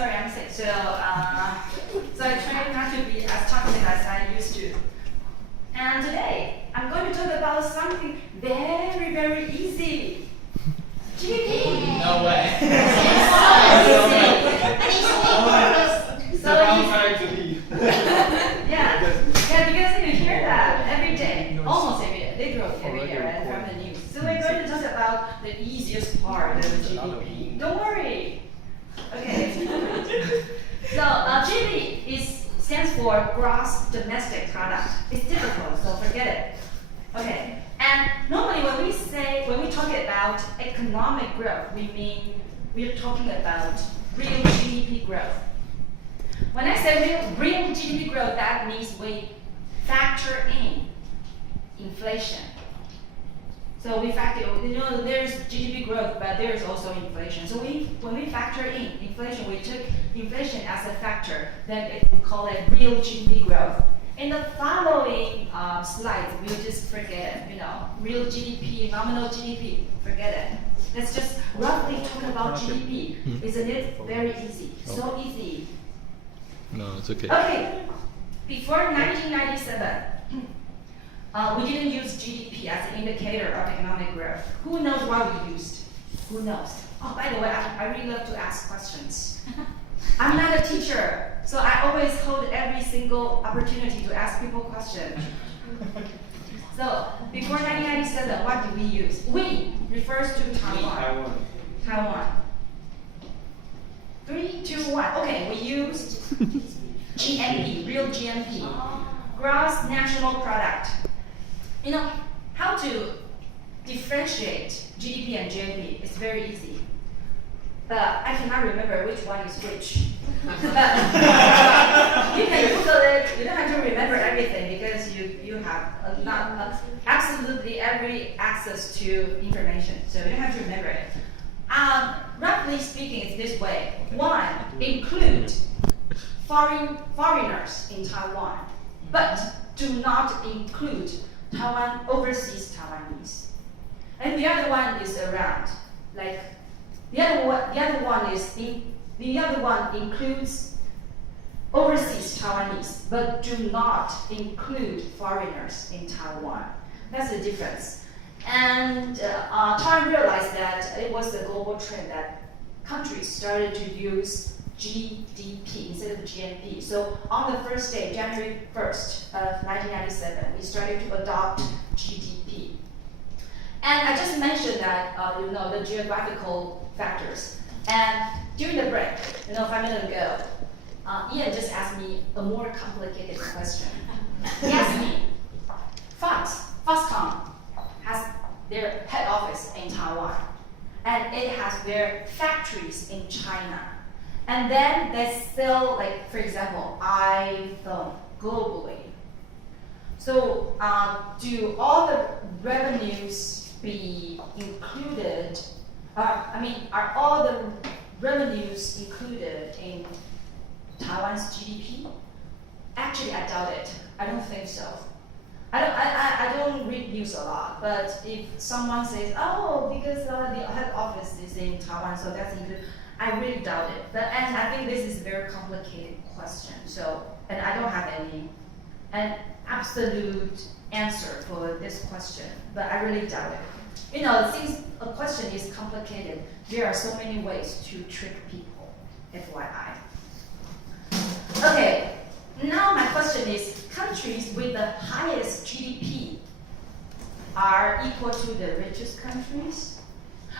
sorry, I'm sick. So I try not to be as talkative as I used to. And today, I'm going to talk about something very, very easy. GDP. No way. So easy. Yeah, because you hear that every day, almost every day, literally every day, right, from the news. So we're going to talk about the easiest part of GDP. Don't worry. Okay. So GDP stands for gross domestic product. It's difficult, so forget it. Okay. And normally when we talk about economic growth, we're talking about real GDP growth. When I say real GDP growth, that means we factor in inflation. So we factor, there's GDP growth, but there's also inflation. So when we factor in inflation, we took inflation as a factor, then we call it real GDP growth. In the following slides, we'll just forget it, real GDP, nominal GDP, forget it. Let's just roughly talk about GDP. Isn't it very easy? So easy. No, it's okay. Okay, before 1997, we didn't use GDP as an indicator of economic growth. Who knows what we used? Who knows? Oh, by the way, I really love to ask questions. I'm not a teacher, so I always hold every single opportunity to ask people questions. So, before 1997, what did we use? We refers to Taiwan. Taiwan. 3, 2, 1. Okay, we used GNP, real GNP, gross national product. How to differentiate GDP and GNP is very easy. But I cannot remember which one is which. But you can Google it. You don't have to remember everything because you have not absolutely every access to information. So you don't have to remember it. Roughly speaking, it's this way. 1, include foreigners in Taiwan, but do not include overseas Taiwanese. And the other one is around, like the other one includes overseas Taiwanese, but do not include foreigners in Taiwan. That's the difference. And Taiwan realized that it was a global trend that countries started to use GDP instead of GNP. So on the first day, January 1st of 1997, we started to adopt GDP. And I just mentioned that, the geographical factors. And during the break, 5 minutes ago, Ian just asked me a more complicated question. He asked me, Foxconn has their head office in Taiwan, and it has their factories in China. And then they sell, like, for example, iPhone globally. So do all the revenues be included? Are all the revenues included in Taiwan's GDP? Actually, I doubt it. I don't think so. I don't read news a lot, but if someone says, because the head office is in Taiwan, so that's included, I really doubt it. And I think this is a very complicated question. So, and I don't have an absolute answer for this question, but I really doubt it. Since a question is complicated, there are so many ways to trick people, FYI. Okay, now my question is, countries with the highest GDP are equal to the richest countries?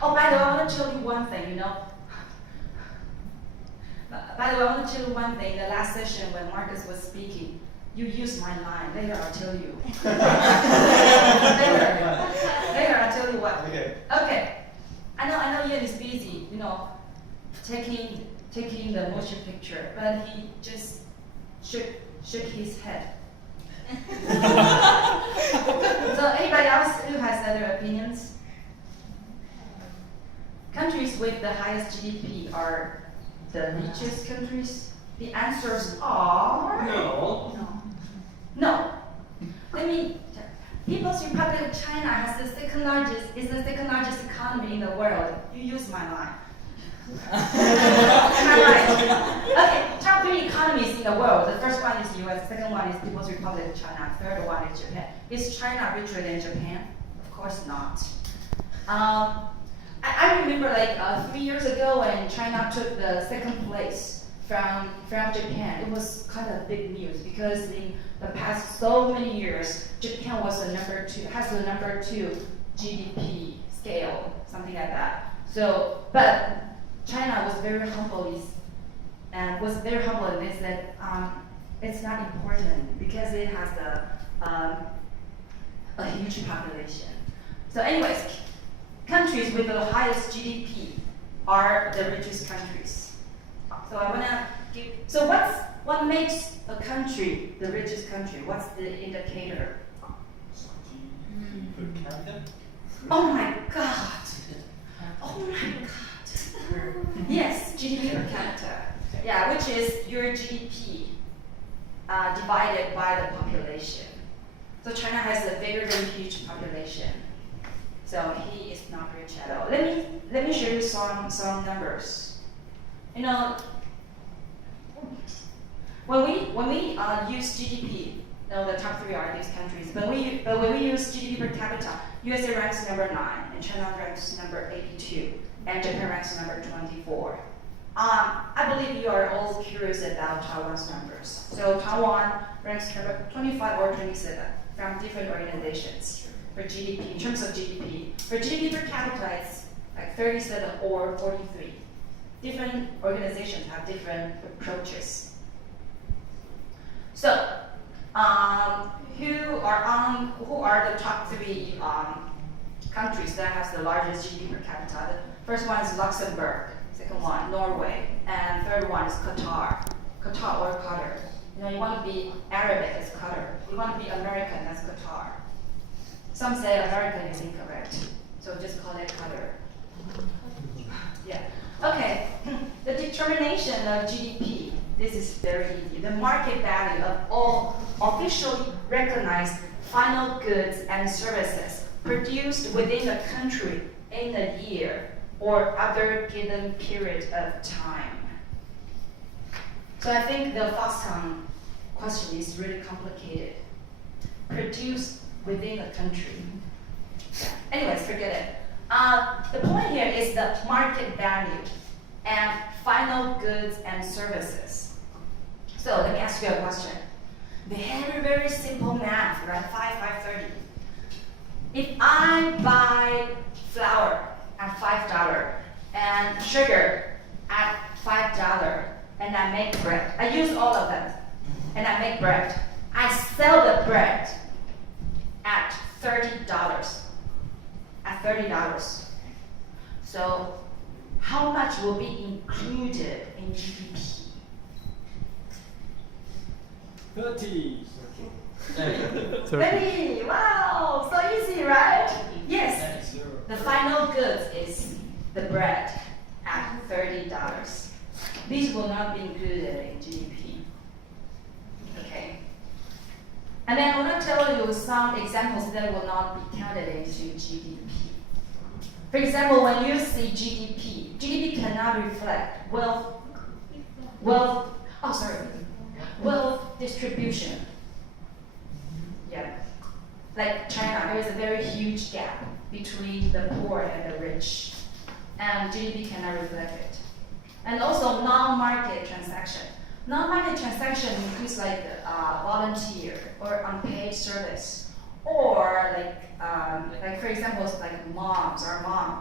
Oh, by the way, I want to tell you one thing, By the way, I want to tell you one thing. The last session when Marcus was speaking, you used my line. Later, I'll tell you. Later, I'll tell you what. Okay. I know Ian is busy, taking the motion picture, but he just shook his head. So anybody else who has other opinions? Countries with the highest GDP are the richest countries? The answers are no. People's Republic of China is the second largest economy in the world. You use my line. Am I right? Okay, top 3 economies in the world. The first one is US, second one is People's Republic of China, third one is Japan. Is China richer than Japan? Of course not. I remember like 3 years ago when China took the second place from Japan. It was kind of big news because in the past so many years, Japan was has the number 2 GDP scale, something like that. So, but China was very humble and they said it's not important because it has a huge population. So anyways, countries with the highest GDP are the richest countries. So I wanna give, so what makes a country the richest country? What's the indicator? Per capita? Oh my god! Oh my god! Yes, GDP per capita. Yeah, which is your GDP divided by the population. So China has a very, very huge population. So he is not rich at all. Let me show you some numbers. You know, when we use GDP, you know, the top 3 are these countries. But when we use GDP per capita, USA ranks number 9, and China ranks number 82, and Japan ranks number 24. I believe you are all curious about Taiwan's numbers. So Taiwan ranks number 25 or 27 from different organizations for GDP, in terms of GDP. For GDP per capita, it's like 37 or 43. Different organizations have different approaches. So, who are the top 3 countries that has the largest GDP per capita? The first one is Luxembourg, second one Norway, and third one is Qatar. Qatar or Qatar. You know, you want to be Arabic, it's Qatar. You want to be American, that's Qatar. Some say American is incorrect, so just call it Qatar. Yeah. Okay. The determination of GDP. This is very easy. The market value of all officially recognized final goods and services produced within a country in a year or other given period of time. So I think the Foxconn question is really complicated. Produced within a country. Anyways, forget it. The point here is the market value and final goods and services. So let me ask you a question. Very, very simple math, right? 5, 5:30. If I buy flour at $5 and sugar at $5 and I make bread, I use all of them and I make bread. I sell the bread at $30. At $30. So how much will be included in GDP? 30. 30. Wow, so easy, right? Yes. The final goods is the bread at $30. These will not be included in GDP. Okay. And then I want to tell you some examples that will not be counted into GDP. For example, when you see GDP cannot reflect wealth distribution. Yeah. Like China, there is a very huge gap between the poor and the rich. And GDP cannot reflect it. And also non-market transaction. Non-market transaction includes like volunteer or unpaid service, or like for example, like moms,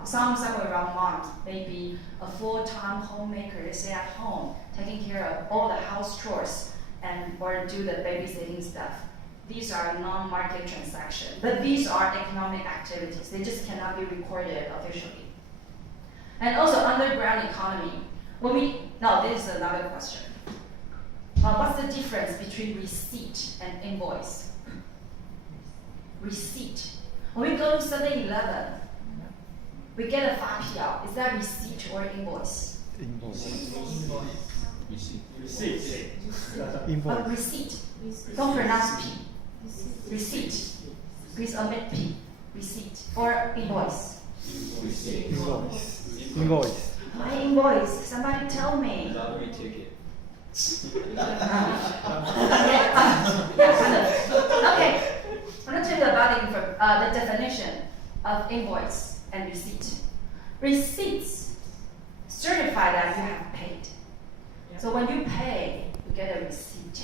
somewhere around moms, maybe a full-time homemaker. They stay at home, taking care of all the house chores or do the babysitting stuff. These are non-market transactions, but these are economic activities. They just cannot be recorded officially. And also underground economy. This is another question. What's the difference between receipt and invoice? Receipt. When we go to 7-Eleven, we get a 发票. Is that receipt or invoice? Receipt. Receipt. Don't pronounce P. Receipt. Please omit P. Receipt. Or invoice. Invoice. My invoice. Somebody tell me. Lottery ticket. Yeah, kind of. Okay. I'm going to tell you about the definition of invoice and receipt. Receipts certify that you have paid. So when you pay, you get a receipt.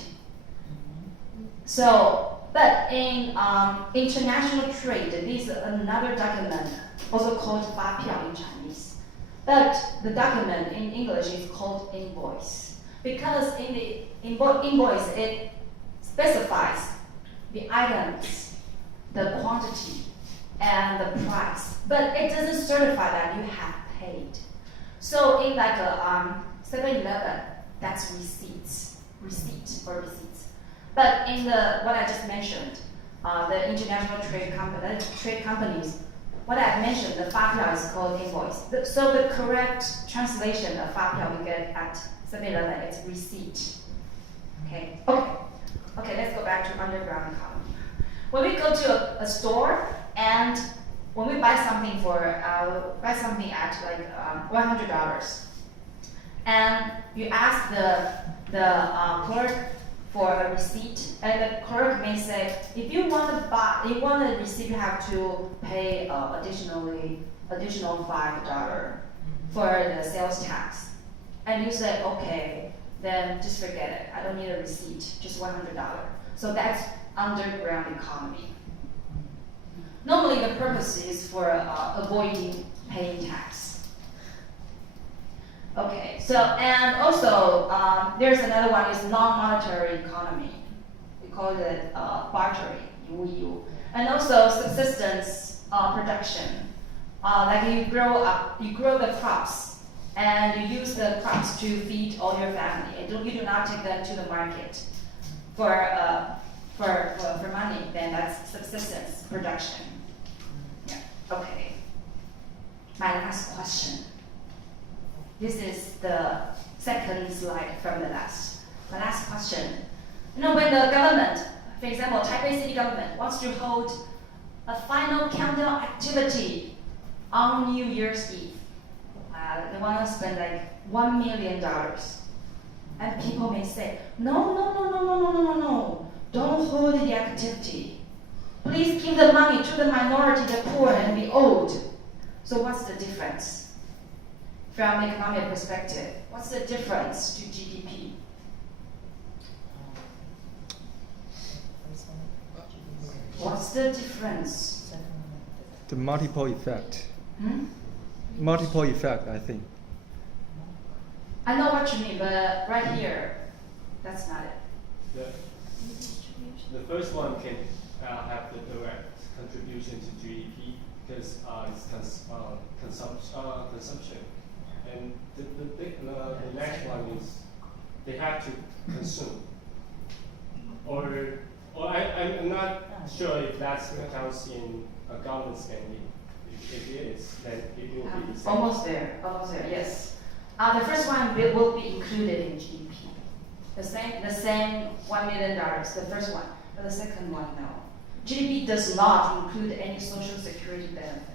So, but in international trade, this is another document, also called 发票 in Chinese. But the document in English is called invoice. Because in the invoice, it specifies the items, the quantity, and the price. But it doesn't certify that you have paid. So in like a 7-Eleven, that's receipts, or receipts. But in what I just mentioned, the international trade companies, what I mentioned, the 发票 is called invoice. So the correct translation of 发票 we get at 7-Eleven, it's receipt. Okay. Let's go back to underground economy. When we go to a store and when we buy something at like $100, and you ask the clerk for a receipt, and the clerk may say, if you want a receipt, you have to pay additional $5 for the sales tax. And you say, okay, then just forget it. I don't need a receipt, just $100. So that's underground economy. Normally the purpose is for avoiding paying tax. Okay, so and also there's another one is non-monetary economy. We call it bartering, 无义. And also subsistence production. Like you grow the crops and you use the crops to feed all your family. You do not take them to the market for money. Then that's subsistence production. Yeah. Okay. My last question. This is the second slide from the last. My last question. You know, when the government, for example, Taipei City government wants to hold a final countdown activity on New Year's Eve, they want to spend like $1 million. And people may say, no, don't hold the activity. Please give the money to the minority, the poor, and the old. So what's the difference? From economic perspective, what's the difference to GDP? What's the difference? The multiple effect. Multiple effect, I think. I know what you mean, but right here, that's not it. The first one can have the direct contribution to GDP because it's consumption. And the next one is they have to consume. I'm not sure if that counts in government spending. If it is, then it will be the same. Almost there, yes. The first one will be included in GDP. The same $1 million, the first one, but the second one, no. GDP does not include any social security benefit.